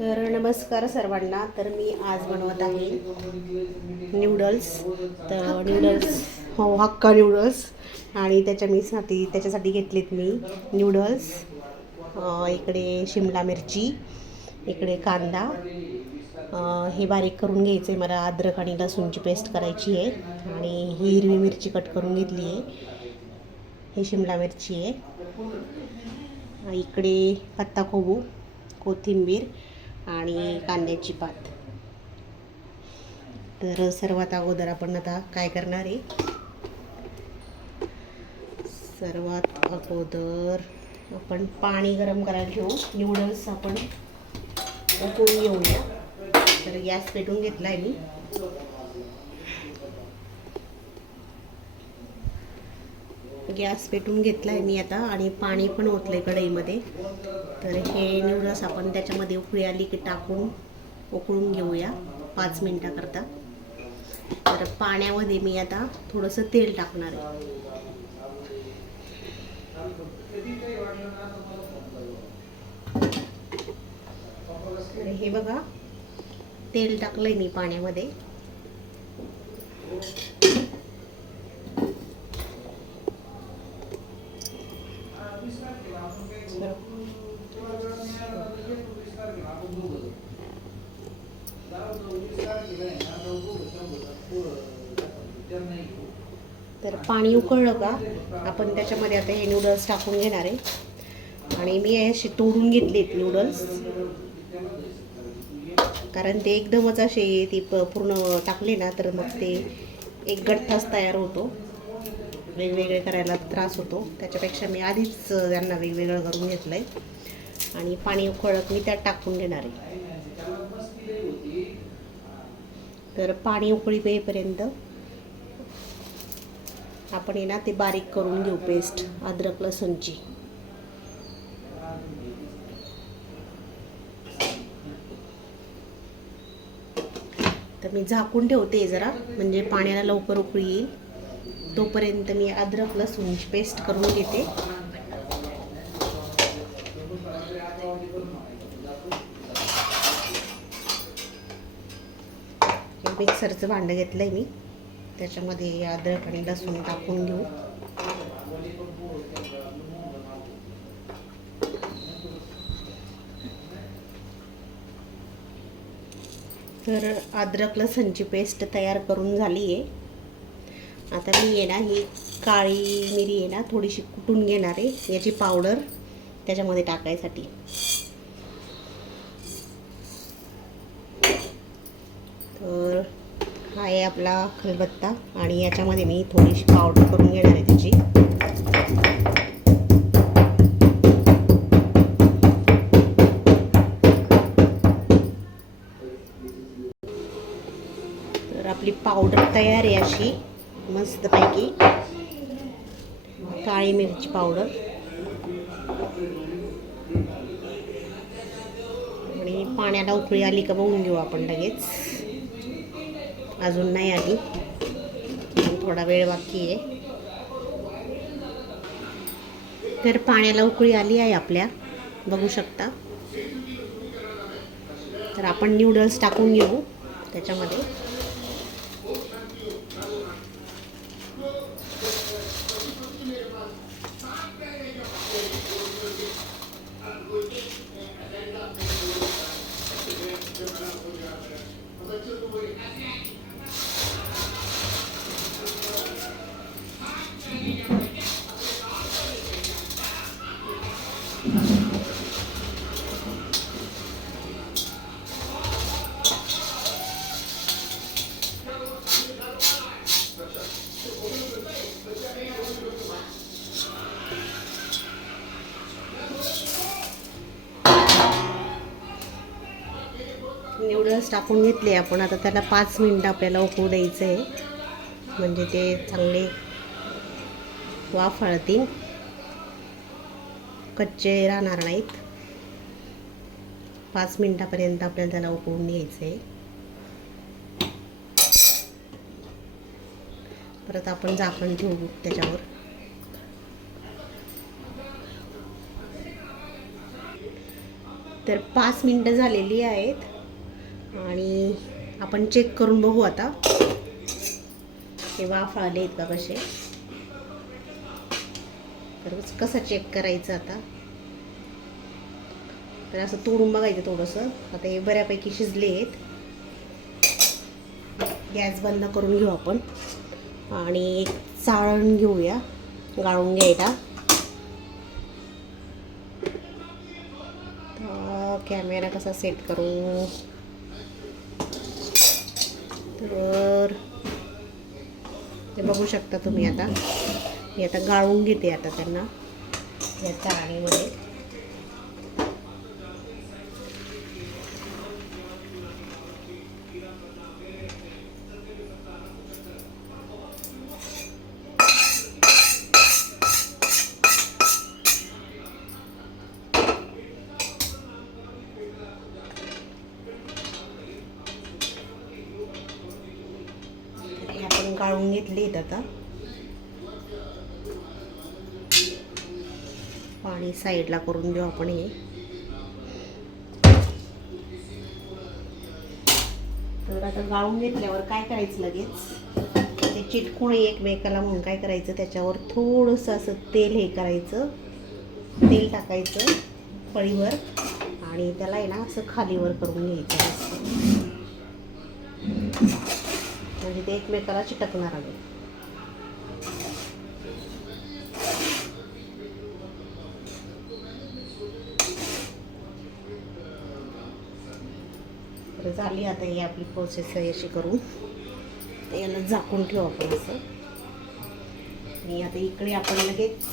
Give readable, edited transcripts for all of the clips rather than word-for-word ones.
तर नमस्कार सर्वांना. तर मी आज बनवत आहे न्यूडल्स. तर न्यूडल्स हक्का न्यूडल्स. आणि त्याच्यासाठी घेतलेत मी न्यूडल्स, इकडे शिमला मिरची, इकडे कांदा, हे बारीक करून घ्यायचं आहे मला. अद्रक आणि लसूणची पेस्ट करायची आहे. आणि ही हिरवी मिरची कट करून घेतली आहे. ही शिमला मिरची आहे. इकडे पत्ताकोबी, कोथिंबीर आणि कांद्याची पात. तर सर्वात अगोदर आपण आता काय करणार आहे, सर्वात अगोदर आपण पाणी गरम करायला ठेवू. न्यूडल्स आपण उकळून घेऊया. तर गॅस पेटून घेतला आहे मी. आता आणि पाणी पण ओतलं आहे कढईमध्ये. तर हे न्यूडल्स आपण त्याच्यामध्ये उकळी आली की टाकून उकळून घेऊया 5 मिनिटाकरता. तर पाण्यामध्ये मी आता थोडंसं तेल टाकणार आहे. तर हे बघा, तेल टाकलंय मी पाण्यामध्ये. तर पाणी उकळलं का आपण त्याच्यामध्ये आता हे नूडल्स टाकून घेणार आहे. आणि मी असे तोडून घेतलेत नूडल्स, कारण ते एकदमच असे ती पूर्ण टाकले ना तर मग ते एक गठ्ठाच तयार होतो. वेगवेगळे करायला त्रास होतो. त्याच्यापेक्षा मी आधीच त्यांना वेगवेगळं करून घेतलं आहे. आणि पाणी उकळलं मी त्यात टाकून घेणार आहे. तर पाणी उकळी पेपर्यंत आपण ना ते बारीक करून घेऊ पेस्ट अद्रक लसूणची. तर मी झाकून ठेवते जरा, म्हणजे पाण्याला लवकर उकळी येईल. तोपर्यंत मी अद्रक लसूणची पेस्ट करून घेते. मिक्सरचं भांडं घेतलंय मी, त्याच्यामध्ये अद्रक आणि लसूण टाकून घेऊ. तर अद्रक लसूणची पेस्ट तयार करून झाली आहे. आता मी आहे ना ही काळी मिरी आहे ना थोडीशी कुटून घेणार आहे, याची पावडर त्याच्यामध्ये टाकायसाठी. तर हा आहे आपला खलबत्ता आणि याच्यामध्ये मी थोडीशी पावडर करून घेणार आहे त्याची. तर आपली पावडर तयार आहे अशी मस्तपैकी काळी मिरची पावडर. आणि पाण्याला उकळी आली का बघून घेऊ आपण लगेच. अजून नाही आली, थोडा वेळ बाकी आहे. तर पाण्याला उकळी आली आहे आपल्या, बघू शकता. तर आपण न्यूडल्स टाकून घेऊ त्याच्यामध्ये. न्यूडल्स टाकून घेतले आपण. आता त्याला 5 मिनिटं आपल्याला उकळू द्यायचं आहे, म्हणजे ते चांगले वाफळतील, कच्चे राहणार नाहीत. 5 मिनिटापर्यंत आपल्याला त्याला उकळून घ्यायचं आहे. परत आपण झाकण ठेवू त्याच्यावर. तर 5 मिनटं झालेली आहेत आणि आपण चेक करून बघू आता हे वाफ आले आहेत का कसे. तर कसं चेक करायचं आता, तर असं तोडून बघायचं थोडंसं. आता हे बऱ्यापैकी शिजले आहेत. गॅस बंद करून घेऊ आपण आणि एक चाळण घेऊया, गाळून घ्यायला. कॅमेरा कसा सेट करू, तर ते बघू शकता तुम्ही. आता मी आता गाळून घेते आता त्यांना या चाळणीमध्ये. आपण गाळून घेतलीत. आता पाणी साईडला करून घेऊ आपण. हे तर आता गाळून घेतल्यावर काय करायचं, लगेच ते चिटकू नये एकमेकाला म्हणून काय करायचं, त्याच्यावर थोडंसं असं तेल हे करायचं, तेल टाकायचं पळीवर आणि त्याला आहे ना असं खालीवर करून घ्यायचं, म्हणजे ते एकमेकाला चिटकणार आहे. तर झाली आता ही आपली प्रोसेस आहे अशी करून. तर याला झाकून ठेवू आपण असं. आणि आता इकडे आपण लगेच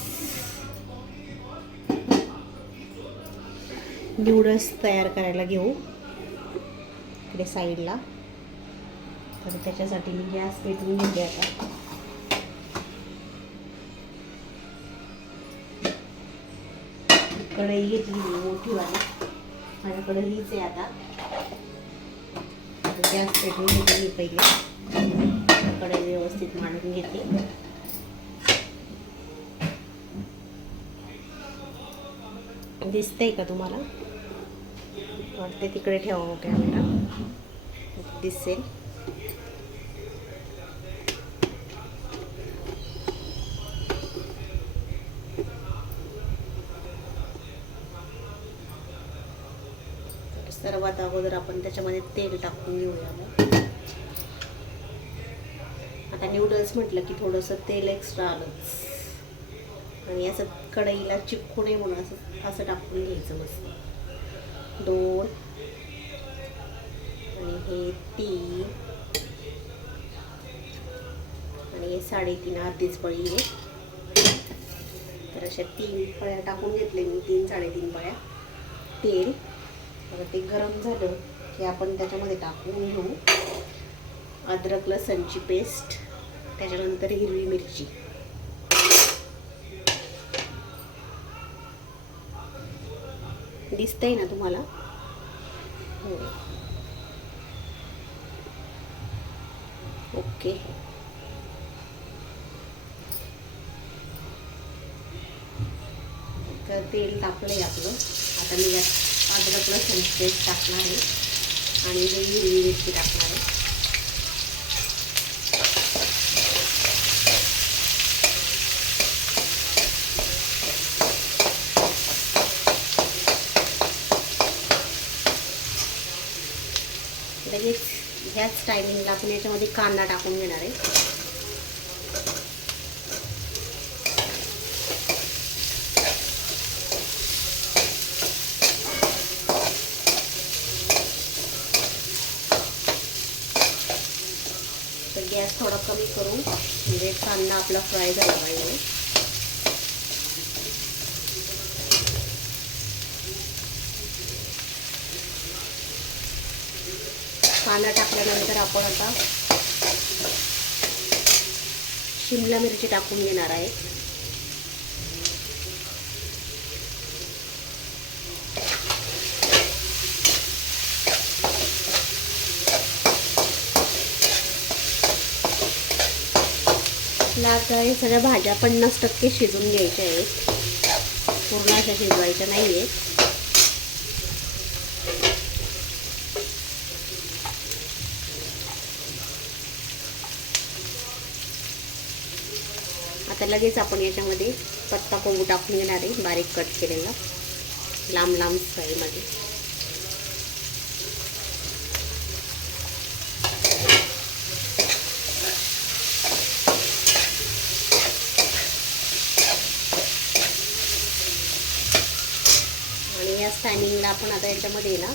नूडल्स तयार करायला घेऊ इकडे साईडला. तर त्याच्यासाठी मी गॅस पेटवून घेते. आता कढई घेतली मोठी वाली, माझ्याकडे हीच आहे. आता गॅस पेटवून घेते मी पहिले, कढई व्यवस्थित मांडून घेते. दिसतंय का तुम्हाला? वाटते तिकडे ठेवा कॅमेरा, दिसेल. सर्वात अगोदर आपण त्याच्यामध्ये तेल टाकून घेऊया. आता नूडल्स म्हटलं की थोडंसं तेल एक्स्ट्रा आलंच, आणि असं कढईला चिपकू नये म्हणून असं टाकून घ्यायचं मस्त. 2 आणि हे 3 आणि हे 3.5 अर्धीच पळी आहे. तर अशा 3 पळ्या टाकून घेतले मी, 3-3.5 पळ्या तेल. आता ते गरम झालं की आपण त्याच्यामध्ये टाकून घेऊ अद्रक लसणची पेस्ट, त्याच्यानंतर हिरवी मिरची. दिसतंय ना तुम्हाला? हो, ओके. तर तेल तापलंय आपलं. आता मी यात अद्रक लसूण पेस्ट टाकणार आहे आणि हिरवी मिरची टाकणार आहे. लगेच ह्याच टायमिंगला आपण याच्यामध्ये कांदा टाकून घेणार आहे. गॅस थोडा कमी करू, म्हणजे कांदा आपला फ्राय झाला पाहिजे. कांदा टाकल्यानंतर आपण आता शिमला मिरची टाकून घेणार आहे. आता हे सगळ्या भाज्या 50% शिजून घ्यायच्या आहेत, पूर्ण अशा शिजवायच्या नाही आहेत. आता लगेच आपण याच्यामध्ये पत्ता कोबू टाकून घेणार आहे, बारीक कट केलेला लांब लांब फ्राईमध्ये. आणि या टायमिंगला आपण आता याच्यामध्ये ना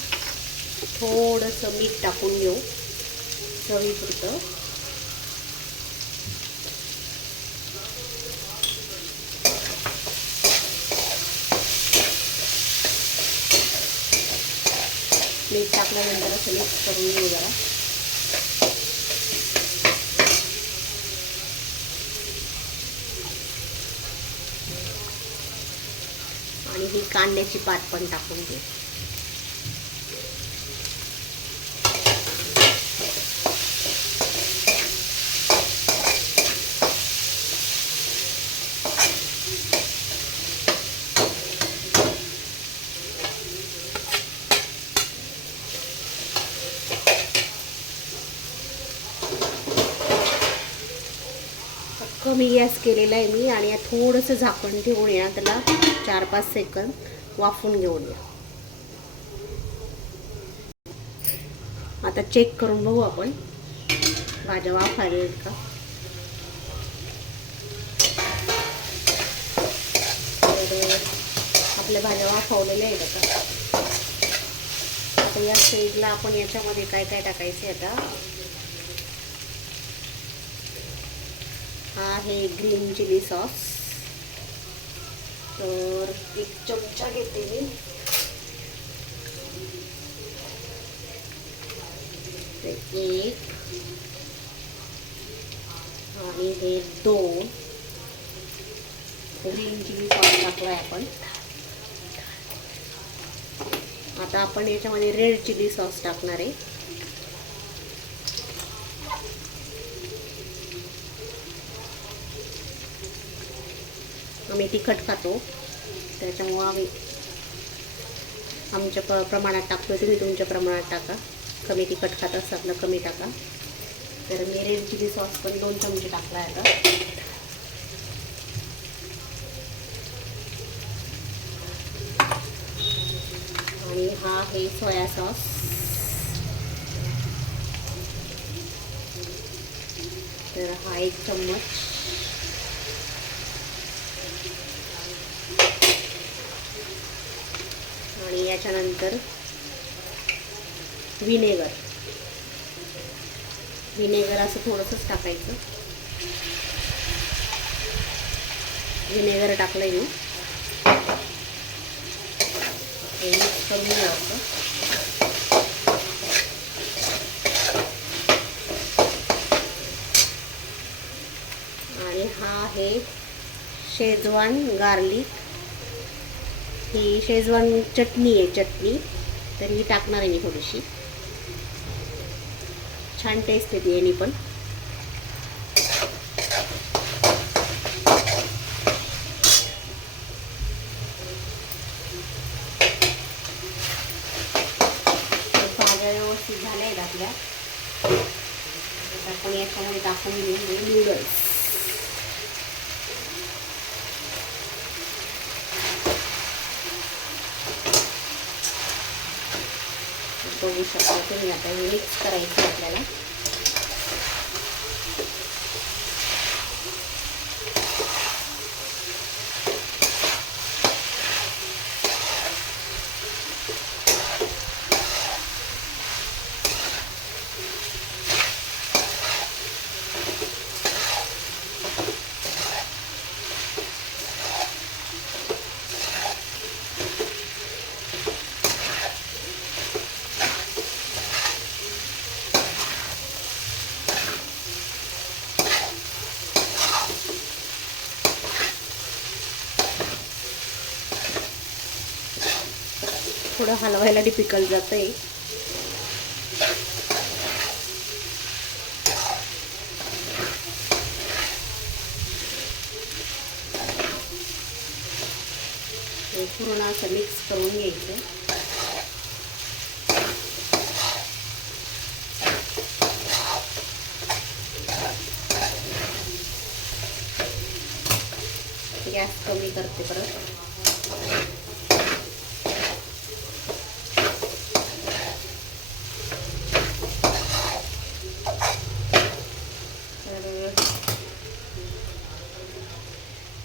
थोडंसं मीठ टाकून घेऊ चवीपुरतं. मीठ टाकल्यानंतर असं मिक्स करून घेऊ जरा. आणि ही कांद्याची पात पण टाकून घेऊ. कमी गॅस केलेला आहे मी आणि थोडंसं झाकण ठेवून या त्याला 4-5 सेकंद वाफून घेऊन या. आता चेक करून बघू आपण भाज्या वाफायला का. तर आपल्या भाज्या वाफवलेल्या आहेत. आता या साईडला आपण याच्यामध्ये काय काय टाकायचे. आता हा आहे ग्रीन चिली सॉस. तर 1 चमचा घेते मी. ते 1 आणि हे 2 ग्रीन चिली सॉस टाकलाय आपण. आता आपण याच्यामध्ये रेड चिली सॉस टाकणार आहे. आम्ही तिखट खातो त्याच्यामुळं आम्ही आमच्या प्रमाणात टाकतो. तुम्ही तुमच्या प्रमाणात टाका. कमी तिखट खात असाल तर कमी टाका. तर मी रेड चिली सॉस पण 2 चमचे टाकला आहे आता. आणि हा आहे सोया सॉस. तर हा 1 चम्मच. आणि याच्यानंतर विनेगर असं थोडंसंच टाकायचं. विनेगर टाकलंय मी. मिक्स करून घ्यायचं. आणि हा आहे शेजवान गार्लिक. ही शेजवान चटणी आहे, चटणी. तर ही टाकणार आहे मी थोडीशी. छान टेस्ट येते यानी पण. भाज्या व्यवस्थित झाल्या आहेत आपल्या. आपण याच्यामध्ये टाकून घेऊ नूडल्स. बघू शकता तुम्ही. आता हे मिक्स करायचं आपल्याला. थोडं हलवायला डिफिकल्ट जातं आहे. पूर्ण असं मिक्स करून घ्यायचं. कमी करते परत. तर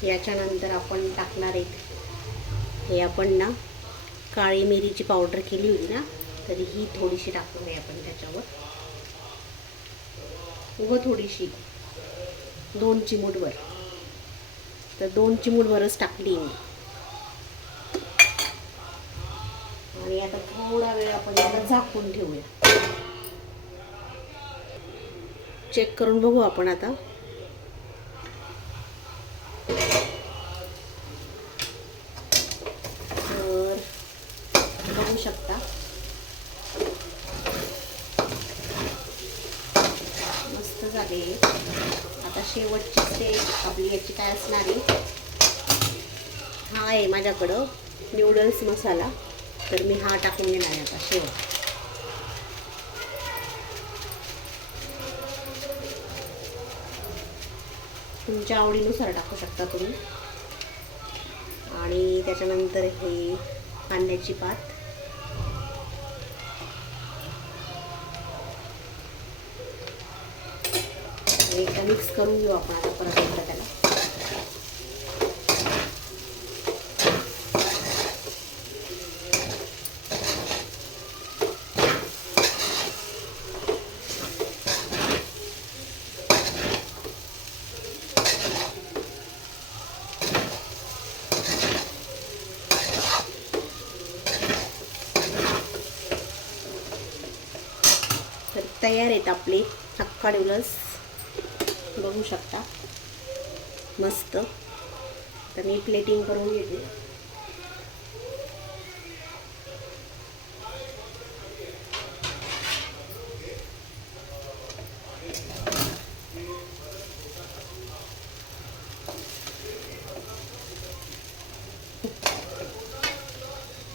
याच्यानंतर आपण टाकणार एक, हे आपण ना काळी मिरीची पावडर केली होती ना, तर ही थोडीशी टाकून आपण त्याच्यावर, उगं थोडीशी, 2 चिमूटभर. तर 2 चिमूटभरच टाकली मी. आणि आता थोडा वेळ आपण याला झाकून ठेवूया. चेक करून बघू आपण आता. तर बघू शकता मस्त झाले. आता शेवटची स्टेज आपली याची काय असणार आहे, हा आहे माझ्याकडं न्यूडल्स मसाला. तर मी हा टाकून घेणार आहे आता शेवट. तुमच्या आवडीनुसार टाकू शकता तुम्ही. आणि त्याच्यानंतर हे कांद्याची पात, एकदा मिक्स करून घेऊ आपण आता परत एकदा त्याला. तर तयार आहेत आपले हक्का नूडल्स, बघू शकता मस्त. तर मी प्लेटिंग करून घेते.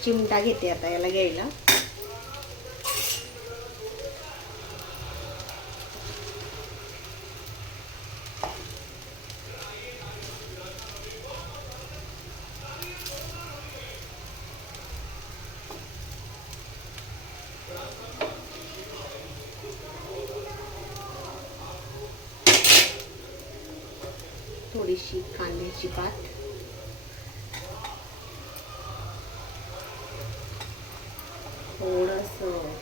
चिमटा घेते आता याला घ्यायला. थोडीशी कांद्याची पात, थोडंसं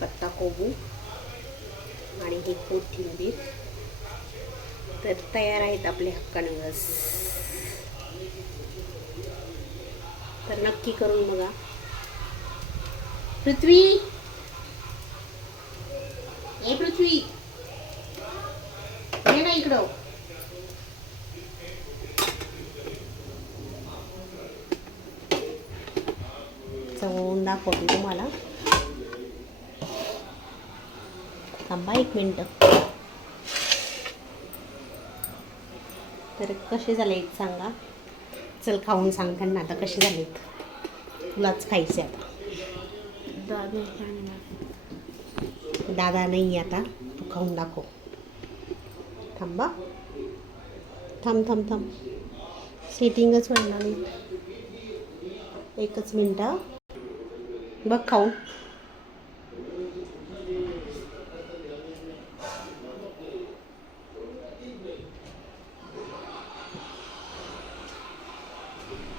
पत्ता कोबू आणि ही कोथिंबीर. तर तयार आहेत आपले हक्का नूडल्स. तर नक्की करून बघा. पृथ्वी, ए पृथ्वी, ये ना इकडं. चवून दाखवते तुम्हाला. थांबा 1 मिनिट. तर कसे झाले सांगा. चल खाऊन सांग त्यांना आता कसे झालेत. तुलाच खायचे आता. दादा नाही आता, तू खाऊन दाखव. थांबा, थांब थांब थांब, सेटिंगच व्हायला नाही. 1च मिनटं. बघ खाऊन.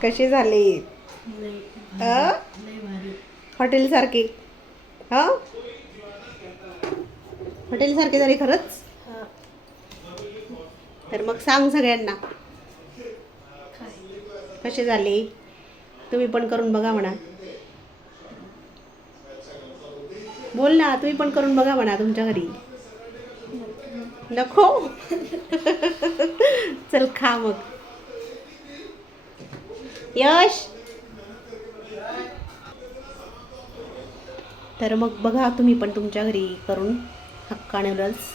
कसे झाले हॉटेल सारखे? हा, हॉटेल सारखे झाले खरंच. तर मग सांग सगळ्यांना कसे झाले. तुम्ही पण करून बघा म्हणा. बोल ना, तुम्ही पण करून बघा म्हणा तुमच्या घरी. नको. चल खा मग. यश, तर मग बघा तुम्ही पण तुमच्या घरी करून हक्का नूडल्स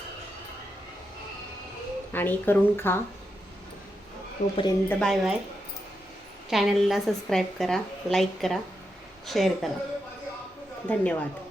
आणि करून खा. तोपर्यंत बाय बाय. चॅनलला सबस्क्राईब करा, लाईक करा, शेअर करा. धन्यवाद.